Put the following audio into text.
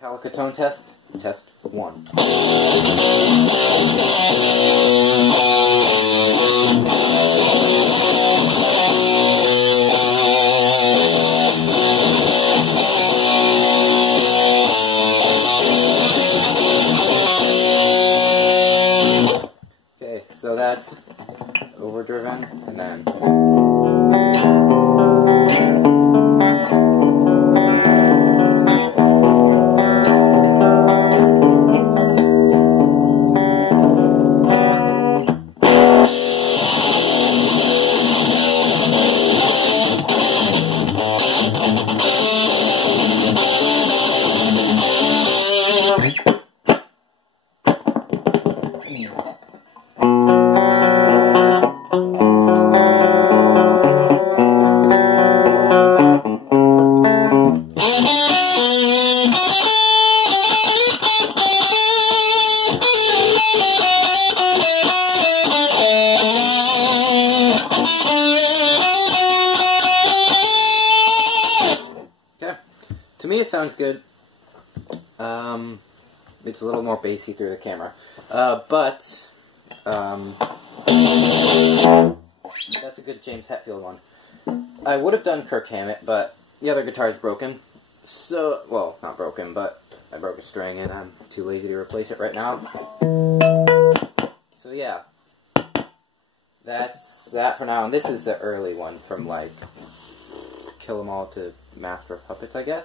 Metallica tone test. Test 1. Okay, so that's overdriven, and then to me, it sounds good. It's a little more bassy through the camera. But that's a good James Hetfield one. I would have done Kirk Hammett, but the other guitar is broken. So, well, not broken, but I broke a string and I'm too lazy to replace it right now. So yeah, that's that for now. And this is the early one from, like, Kill 'Em All to Master of Puppets, I guess.